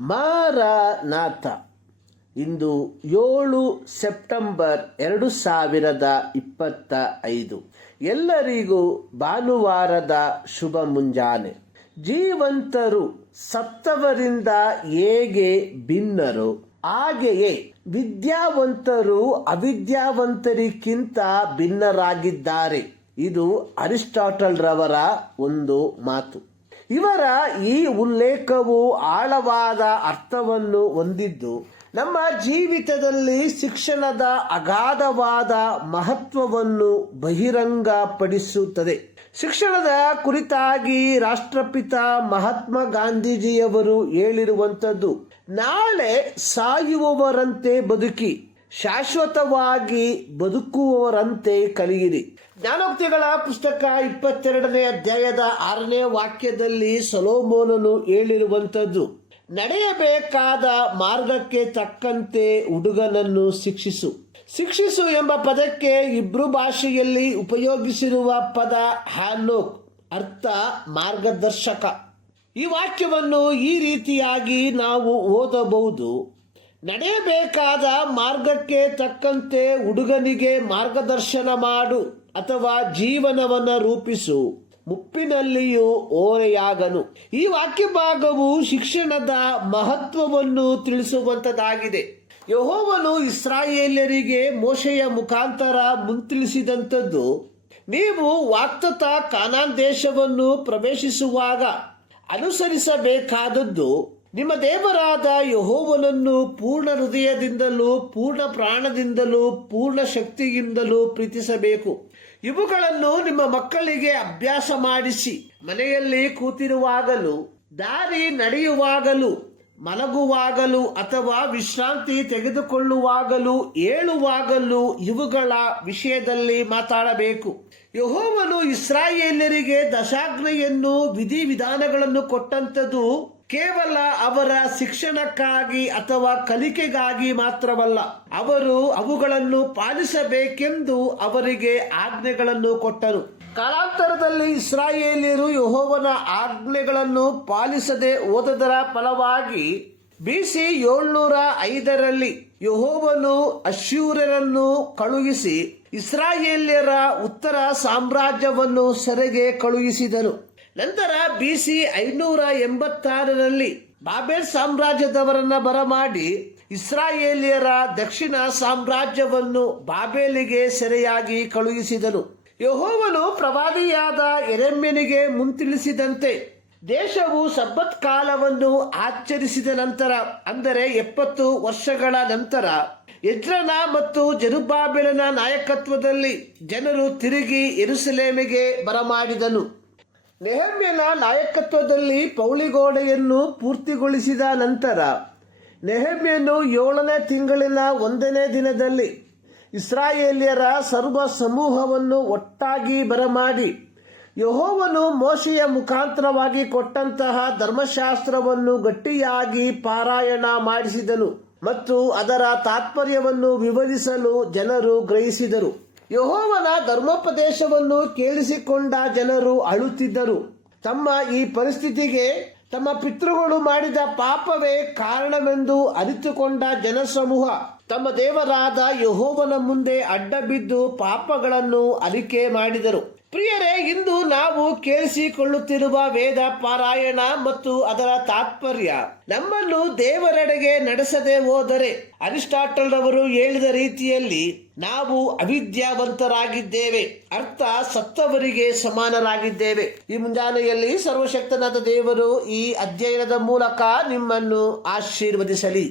Maranatha. ಇಂದು 7 September 2025. ಎಲ್ಲರಿಗೂ ಭಾನುವಾರದ ಶುಭ ಮುಂಜಾನೆ. ಜೀವಂತರು ಸತ್ತವರಿಂದ ಹೇಗೆ ಭಿನ್ನರು, ಹಾಗೆಯೇ ವಿದ್ಯಾವಂತರು ಅವಿದ್ಯಾವಂತರಿಗಿಂತ ಭಿನ್ನರಾಗಿದ್ದಾರೆ. ಇದು ಅರಿಸ್ಟಾಟಲ್ ರವರ ಒಂದು ಮಾತು. ಇವರ ಈ ಉಲ್ಲೇಖವು ಆಳವಾದ ಅರ್ಥವನ್ನು ಹೊಂದಿದ್ದು ನಮ್ಮ ಜೀವಿತದಲ್ಲಿ ಶಿಕ್ಷಣದ ಅಗಾಧವಾದ ಮಹತ್ವವನ್ನು ಬಹಿರಂಗಪಡಿಸುತ್ತದೆ. ಶಿಕ್ಷಣದ ಕುರಿತಾಗಿ ರಾಷ್ಟ್ರಪಿತ ಮಹಾತ್ಮ ಗಾಂಧೀಜಿಯವರು ಹೇಳಿರುವಂಥದ್ದು, ನಾಳೆ ಸಾಯುವವರಂತೆ ಬದುಕಿ ಶಾಶ್ವತವಾಗಿ ಬದುಕುವವರಂತೆ ಕಲಿಯಿರಿ. ಜ್ಞಾನೋಕ್ತಿಗಳ ಪುಸ್ತಕ 22ನೇ ಅಧ್ಯಾಯದ 6ನೇ ವಾಕ್ಯದಲ್ಲಿ ಸೊಲೊಮೋನನು ಹೇಳಿರುವಂಥದ್ದು, ನಡೆಯಬೇಕಾದ ಮಾರ್ಗಕ್ಕೆ ತಕ್ಕಂತೆ ಹುಡುಗನನ್ನು ಶಿಕ್ಷಿಸು. ಶಿಕ್ಷಿಸು ಎಂಬ ಪದಕ್ಕೆ ಇಬ್ರು ಭಾಷೆಯಲ್ಲಿ ಉಪಯೋಗಿಸಿರುವ ಪದ ಹ್ಯಾನೋಕ್, ಅರ್ಥ ಮಾರ್ಗದರ್ಶಕ. ಈ ವಾಕ್ಯವನ್ನು ಈ ರೀತಿಯಾಗಿ ನಾವು ಓದಬಹುದು: ನಡೆಯಬೇಕಾದ ಮಾರ್ಗಕ್ಕೆ ತಕ್ಕಂತೆ ಹುಡುಗನಿಗೆ ಮಾರ್ಗದರ್ಶನ ಮಾಡು ಅಥವಾ ಜೀವನವನ್ನು ರೂಪಿಸು, ಮುಪ್ಪಿನಲ್ಲಿಯೂ ಓರೆಯಾಗನು. ಈ ವಾಕ್ಯ ಭಾಗವು ಶಿಕ್ಷಣದ ಮಹತ್ವವನ್ನು ತಿಳಿಸುವಂತದ್ದಾಗಿದೆ. ಯೆಹೋವನು ಇಸ್ರಾಯೇಲ್ಯರಿಗೆ ಮೋಶೆಯ ಮುಖಾಂತರ ಮುಂತಿಳಿಸಿದಂಥದ್ದು, ನೀವು ವಾಗ್ದತ್ತ ಕಾನಾನ್ ದೇಶವನ್ನು ಪ್ರವೇಶಿಸುವಾಗ ಅನುಸರಿಸಬೇಕಾದದ್ದು, ನಿಮ್ಮ ದೇವರಾದ ಯೆಹೋವನನ್ನು ಪೂರ್ಣ ಹೃದಯದಿಂದಲೂ ಪೂರ್ಣ ಪ್ರಾಣದಿಂದಲೂ ಪೂರ್ಣ ಶಕ್ತಿಯಿಂದಲೂ ಪ್ರೀತಿಸಬೇಕು. ಇವುಗಳನ್ನು ನಿಮ್ಮ ಮಕ್ಕಳಿಗೆ ಅಭ್ಯಾಸ ಮಾಡಿಸಿ, ಮನೆಯಲ್ಲಿ ಕೂತಿರುವಾಗಲೂ, ದಾರಿ ನಡೆಯುವಾಗಲೂ, ಮಲಗುವಾಗಲೂ ಅಥವಾ ವಿಶ್ರಾಂತಿ ತೆಗೆದುಕೊಳ್ಳುವಾಗಲೂ, ಏಳುವಾಗಲೂ ಇವುಗಳ ವಿಷಯದಲ್ಲಿ ಮಾತಾಡಬೇಕು. ಯೆಹೋವನು ಇಸ್ರಾಯೇಲ್ಯರಿಗೆ ದಶಾಜ್ಞೆಯನ್ನು ವಿಧಿವಿಧಾನಗಳನ್ನು ಕೊಟ್ಟಂಥದ್ದು ಕೇವಲ ಅವರ ಶಿಕ್ಷಣಕ್ಕಾಗಿ ಅಥವಾ ಕಲಿಕೆಗಾಗಿ ಮಾತ್ರವಲ್ಲ, ಅವರು ಅವುಗಳನ್ನು ಪಾಲಿಸಬೇಕೆಂದು ಅವರಿಗೆ ಆಜ್ಞೆಗಳನ್ನು ಕೊಟ್ಟರು. ಕಾಲಾಂತರದಲ್ಲಿ ಇಸ್ರಾಯೇಲ್ಯರು ಯೆಹೋವನ ಆಜ್ಞೆಗಳನ್ನು ಪಾಲಿಸದೆ ಹೋದದರ ಫಲವಾಗಿ BC 705ರಲ್ಲಿ ಯೆಹೋವನು ಅಶ್ಶೂರ್ಯರನ್ನು ಕಳುಹಿಸಿ ಇಸ್ರಾಯೇಲ್ಯರ ಉತ್ತರ ಸಾಮ್ರಾಜ್ಯವನ್ನು ಸೆರೆಗೆ ಕಳುಹಿಸಿದನು. ನಂತರ BC 586ರಲ್ಲಿ ಬಾಬೆಲ್ ಸಾಮ್ರಾಜ್ಯದವರನ್ನ ಬರಮಾಡಿ ಇಸ್ರಾಯೇಲ್ಯರ ದಕ್ಷಿಣ ಸಾಮ್ರಾಜ್ಯವನ್ನು ಬಾಬೆಲಿಗೆ ಸೆರೆಯಾಗಿ ಕಳುಹಿಸಿದನು. ಯೆಹೋವನು ಪ್ರವಾದಿಯಾದ ಯೆರೆಮ್ಯನಿಗೆ ಮುಂತಿಳಿಸಿದಂತೆ ದೇಶವು ಸಬ್ಬತ್ ಕಾಲವನ್ನು ಆಚರಿಸಿದ ನಂತರ, ಅಂದರೆ 70 ವರ್ಷಗಳ ನಂತರ, ಎಜ್ರನ ಮತ್ತು ಜೆರುಬ್ಬಾಬೆಲನ ನಾಯಕತ್ವದಲ್ಲಿ ಜನರು ತಿರುಗಿ ಯೆರೂಸಲೇಮಿಗೆ ಬರಮಾಡಿದನು. ನೆಹಮ್ಯನ ನಾಯಕತ್ವದಲ್ಲಿ ಪೌಳಿಗೋಡೆಯನ್ನು ಪೂರ್ತಿಗೊಳಿಸಿದ ನಂತರ ನೆಹಮ್ಯನು 7ನೇ ತಿಂಗಳಿನ 1ನೇ ದಿನದಲ್ಲಿ ಇಸ್ರಾಯೇಲ್ಯರ ಸರ್ವ ಸಮೂಹವನ್ನು ಒಟ್ಟಾಗಿ ಬರಮಾಡಿ ಯೆಹೋವನು ಮೋಶೆಯ ಮುಖಾಂತರವಾಗಿ ಕೊಟ್ಟಂತಹ ಧರ್ಮಶಾಸ್ತ್ರವನ್ನು ಗಟ್ಟಿಯಾಗಿ ಪಾರಾಯಣ ಮಾಡಿಸಿದನು ಮತ್ತು ಅದರ ತಾತ್ಪರ್ಯವನ್ನು ವಿವರಿಸಲು ಜನರು ಗ್ರಹಿಸಿದರು. ಯೆಹೋವನ ಧರ್ಮೋಪದೇಶವನ್ನು ಕೇಳಿಸಿಕೊಂಡ ಜನರು ಅಳುತ್ತಿದ್ದರು. ತಮ್ಮ ಈ ಪರಿಸ್ಥಿತಿಗೆ ತಮ್ಮ ಪಿತೃಗಳು ಮಾಡಿದ ಪಾಪವೇ ಕಾರಣವೆಂದು ಅರಿತುಕೊಂಡ ಜನಸಮೂಹ ತಮ್ಮ ದೇವರಾದ ಯೆಹೋವನ ಮುಂದೆ ಅಡ್ಡಬಿದ್ದು ಪಾಪಗಳನ್ನು ಅರಿಕೆ ಮಾಡಿದರು. ಪ್ರಿಯರೇ, ಇಂದು ನಾವು ಕೇಳಿಸಿಕೊಳ್ಳುತ್ತಿರುವ ವೇದ ಪಾರಾಯಣ ಮತ್ತು ಅದರ ತಾತ್ಪರ್ಯ ನಮ್ಮನ್ನು ದೇವರೆಡೆಗೆ ನಡೆಸದೆ ಹೋದರೆ ಅರಿಸ್ಟಾಟಲ್ ರವರು ಹೇಳಿದ ರೀತಿಯಲ್ಲಿ ನಾವು ಅವಿದ್ಯಾವಂತರಾಗಿದ್ದೇವೆ, ಅರ್ಥ ಸತ್ತವರಿಗೆ ಸಮಾನರಾಗಿದ್ದೇವೆ. ಈ ಮುಂಜಾನೆಯಲ್ಲಿ ಸರ್ವಶಕ್ತನಾದ ದೇವರು ಈ ಅಧ್ಯಯನದ ಮೂಲಕ ನಿಮ್ಮನ್ನು ಆಶೀರ್ವದಿಸಲಿ.